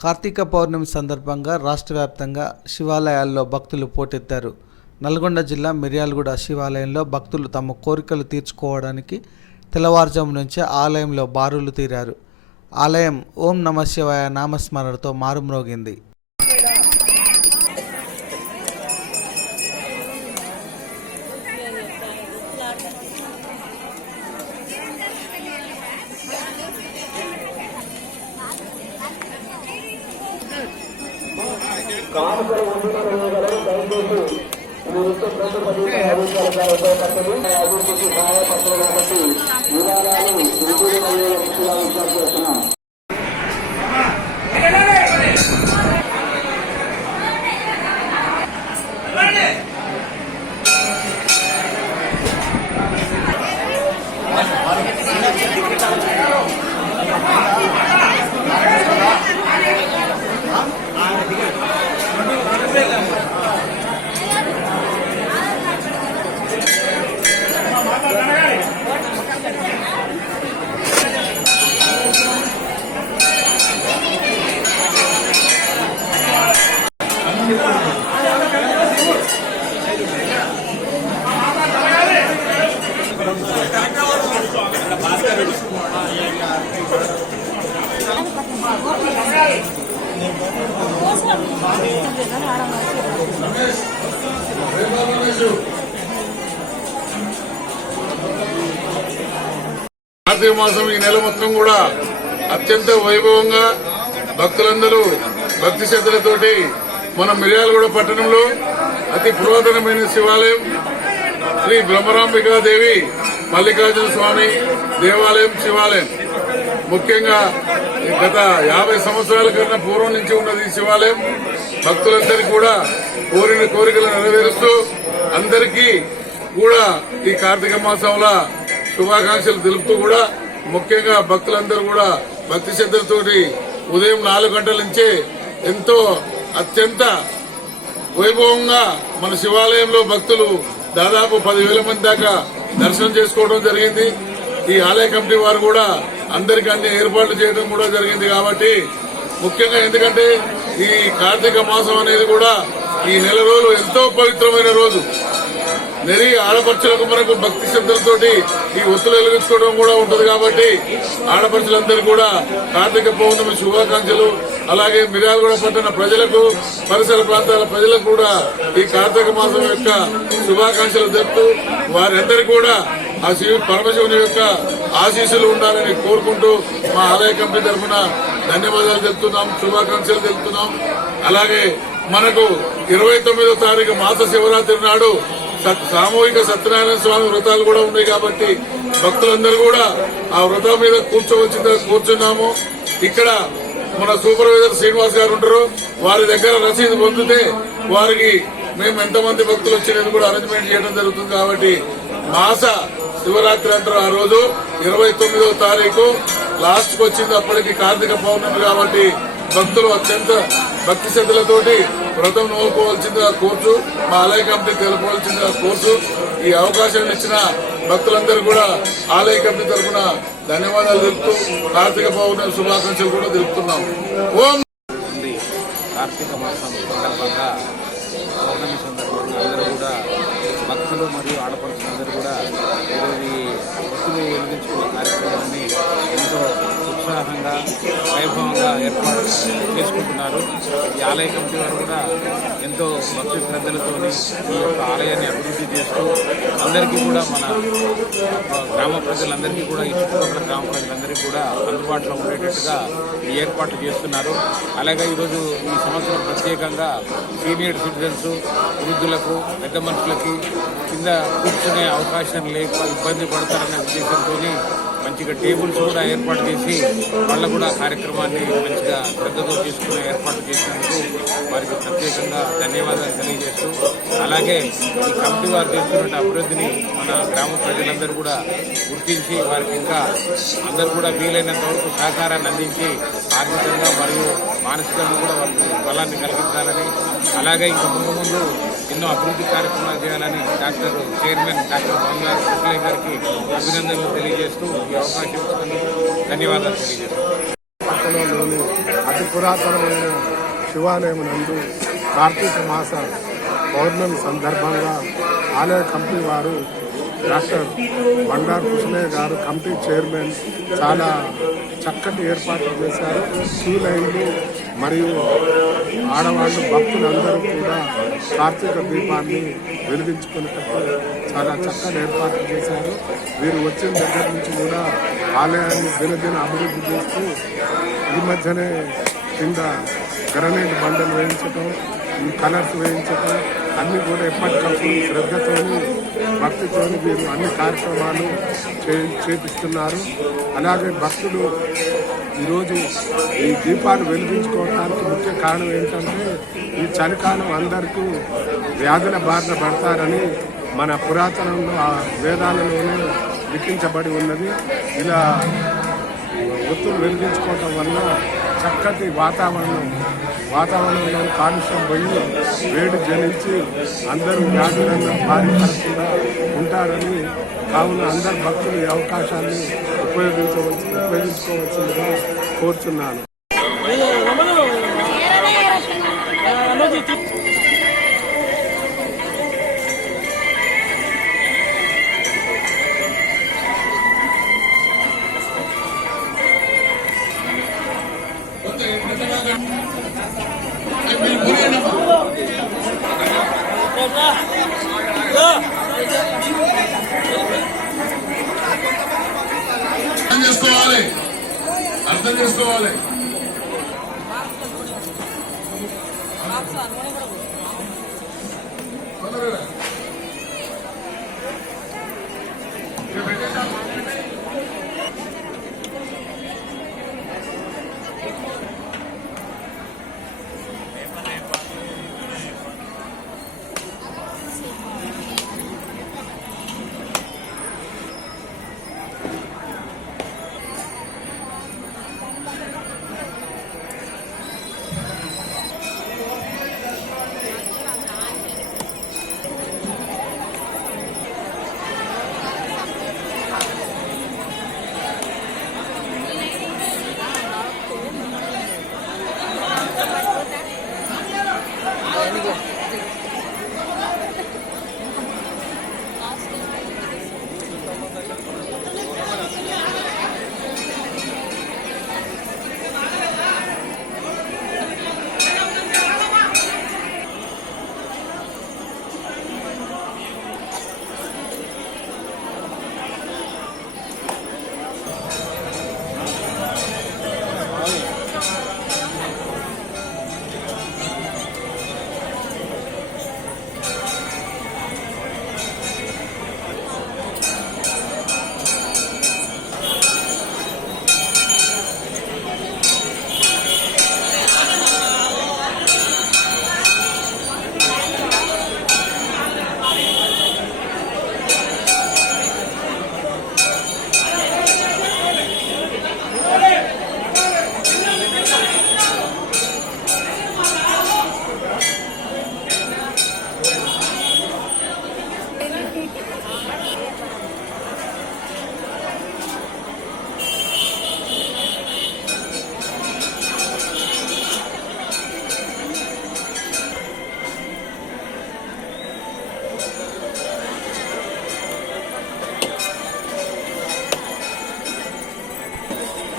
కార్తీక పౌర్ణమి సందర్భంగా రాష్ట్ర వ్యాప్తంగా శివాలయాల్లో భక్తులు పోటెత్తారు. నల్గొండ జిల్లా మిర్యాలగూడ శివాలయంలో భక్తులు తమ కోరికలు తీర్చుకోవడానికి తెల్లవారుజాము నుంచే ఆలయంలో బారులు తీరారు. ఆలయం ఓం నమ శివాయ నామస్మరణతో మారుమ్రోగింది. కార్తీక మాసం ఈ నెల మొత్తం కూడా అత్యంత వైభవంగా భక్తులందరూ భక్తి శ్రద్ధలతోటి మన మిర్యాలగూడ పట్టణంలో అతి పురాతనమైన శివాలయం శ్రీ బ్రహ్మరాంబికాదేవి మల్లికార్జున స్వామి దేవాలయం శివాలయం. ముఖ్యంగా గత 50 సంవత్సరాల కన్నా పూర్వం నుంచి ఉన్నది ఈ శివాలయం. భక్తులందరికీ కూడా కోరిన కోరికలు నెరవేరుస్తూ అందరికీ కూడా ఈ కార్తీక మాసంలో శుభాకాంక్షలు తెలుపుతూ కూడా ముఖ్యంగా భక్తులందరూ కూడా భక్తి శ్రద్ధలతోటి ఉదయం 4 గంటల నుంచే ఎంతో అత్యంత వైభవంగా మన శివాలయంలో భక్తులు దాదాపు 10,000 మంది దాకా దర్శనం చేసుకోవడం జరిగింది. ఈ ఆలయ కమిటీ వారు కూడా అందరికీ అన్ని ఏర్పాట్లు చేయడం కూడా జరిగింది. కాబట్టి ముఖ్యంగా ఎందుకంటే ఈ కార్తీక మాసం అనేది కూడా ఈ నెల రోజులు ఎంతో పవిత్రమైన రోజు. నెరి ఆడపడుచులకు మనకు భక్తి శ్రద్ధలతోటి ఈ ఒత్తులు వెలిగించుకోవడం కూడా ఉంటుంది. కాబట్టి ఆడపడుచులందరూ కూడా కార్తీక పౌర్ణమి శుభాకాంక్షలు. అలాగే మిర్యాలగూడ పట్టణ ప్రజలకు పరిసర ప్రాంతాల ప్రజలకు కూడా ఈ కార్తీక మాసం యొక్క శుభాకాంక్షలు తెలుపుతూ వారందరికీ కూడా ఆ పరమశివుని యొక్క ఆశీస్సులు ఉండాలని కోరుకుంటూ మా ఆలయ కమిటీ తరఫున ధన్యవాదాలు తెలుపుతున్నాం, శుభాకాంక్షలు తెలుపుతున్నాం. అలాగే మనకు 29వ తారీఖు మాస శివరాత్రి నాడు సామూహిక సత్యనారాయణ స్వామి వ్రతాలు కూడా ఉన్నాయి. కాబట్టి భక్తులందరూ కూడా ఆ వ్రతం మీద కూర్చున్నాము. ఇక్కడ మన సూపర్వైజర్ శ్రీనివాస్ గారు ఉంటారు. వారి దగ్గర రసీదు పొందితే వారికి మేము ఎంతమంది భక్తులు వచ్చినది కూడా అరేంజ్మెంట్ చేయడం జరుగుతుంది. కాబట్టి మాస శివరాత్రి అంటారు ఆ రోజు 29వ తారీఖు లాస్ట్ కు వచ్చింది. అప్పటికి కార్తీక పౌర్ణమి కాబట్టి భక్తులు అత్యంత భక్తి శ్రద్ధలతోటి వ్రతం నోకోవాల్సిందిగా కోర్చు మా ఆలయ కమిటీ తెలుపవలసిందిగా కోర్చు. ఈ అవకాశాన్ని ఇచ్చిన భక్తులందరూ కూడా ఆలయ కమిటీ తరఫున ధన్యవాదాలు తెలుపుతూ కార్తీక పౌర్ణమి శుభాకాంక్షలు కూడా తెలుపుతున్నాం. ఓం కార్తీక మాసం సందర్భంగా పౌర్ణమి సందర్భంగా అందరూ కూడా భక్తులు మరియు ఆడపడుచులందరూ కూడా ఈరోజు భక్తులు వెలిగించుకున్న కార్యక్రమాన్ని ఎంతో ఉత్సాహంగా వైభవంగా ఏర్పాటు చేసుకుంటున్నారు. ఈ ఆలయ కమిటీ వారు కూడా ఎంతో భక్తి శ్రద్ధలతో ఈ యొక్క ఆలయాన్ని అభివృద్ధి చేస్తూ అందరికీ కూడా మన గ్రామ ప్రజలందరికీ కూడా ఈ చుట్టుపక్కల గ్రామ ప్రజలందరికీ కూడా అందుబాటులో ఉండేటట్టుగా ఈ ఏర్పాట్లు చేస్తున్నారు. అలాగే ఈరోజు ఈ సంవత్సరం ప్రత్యేకంగా సీనియర్ సిటిజన్స్, వృద్ధులకు, పెద్ద మనుషులకి కింద కూర్చునే అవకాశం లేక ఇబ్బంది పడతారనే ఉద్దేశంతో మంచిగా టేబుల్స్ కూడా ఏర్పాటు చేసి వాళ్ళకు కూడా కార్యక్రమాన్ని మంచిగా శ్రద్ధతో తీసుకునే ఏర్పాటు చేసినందుకు వారికి ప్రత్యేకంగా ధన్యవాదాలు తెలియజేస్తూ, అలాగే ఈ కమిటీ వారు చేస్తున్న అభివృద్ధిని మన గ్రామ ప్రజలందరూ కూడా గుర్తించి వారికి ఇంకా అందరూ కూడా వీలైనంత వరకు సహకారాన్ని అందించి ఆర్థికంగా మరియు మానసికంగా కూడా వాళ్ళకి బలాన్ని కలిగించాలని, అలాగే ఇంకా ముందు ఎన్నో అభివృద్ధి కార్యక్రమాలు చేయాలని చైర్మన్ డాక్టర్ బంగారు కృష్ణయ్య గారికి అభినందనలు తెలియజేస్తూ ఈ అవకాశం ఇచ్చినందుకు ధన్యవాదాలు తెలియజేస్తున్నాను. పట్టణంలోని అతి పురాతనమైన శివాలయం నందు కార్తీక మాస పౌర్ణమి సందర్భంగా ఆలయ కమిటీ వారు డాక్టర్ బండారు కృష్ణయ్య గారు కమిటీ చైర్మన్ చాలా చక్కటి ఏర్పాట్లు చేశారు. క్యూ లైన్లు మరియు ఆడవాళ్ళు భక్తులందరూ కూడా కార్తీక దీపాన్ని వెలిగించుకునేటప్పుడు చాలా చక్కటి ఏర్పాట్లు చేశారు. వీరు వచ్చిన దగ్గర నుంచి కూడా ఆలయాన్ని దినదిన అభివృద్ధి చేస్తూ ఈ మధ్యనే కింద గ్రనైట్ బండలు వేయించడం, ఈ కలర్స్ వేయించడం అన్నీ కూడా ఎప్పటికప్పుడు శ్రద్ధతోని భక్తితోని వీరు అన్ని కార్యక్రమాలు చేపిస్తున్నారు. అలాగే భక్తులు ఈరోజు ఈ దీపాలు వెలిగించుకోవడానికి ముఖ్య కారణం ఏంటంటే ఈ చలికాలం అందరికీ వ్యాధుల బారిన పడతారని మన పురాతనంలో ఆ వేదాలలోనే లిఖించబడి ఉన్నది. ఇలా ఒత్తులు వెలిగించుకోవటం వల్ల చక్కటి వాతావరణంలో కాలుష్యం పోయి వేడి జనించి అందరూ వ్యాధులను బారిపడకుండా ఉంటారని కావున అందరు భక్తులు ఈ అవకాశాన్ని ఉపయోగించుకోవాల్సిందిగా కోరుచున్నాను. అర్థం చేసుకోవాలి.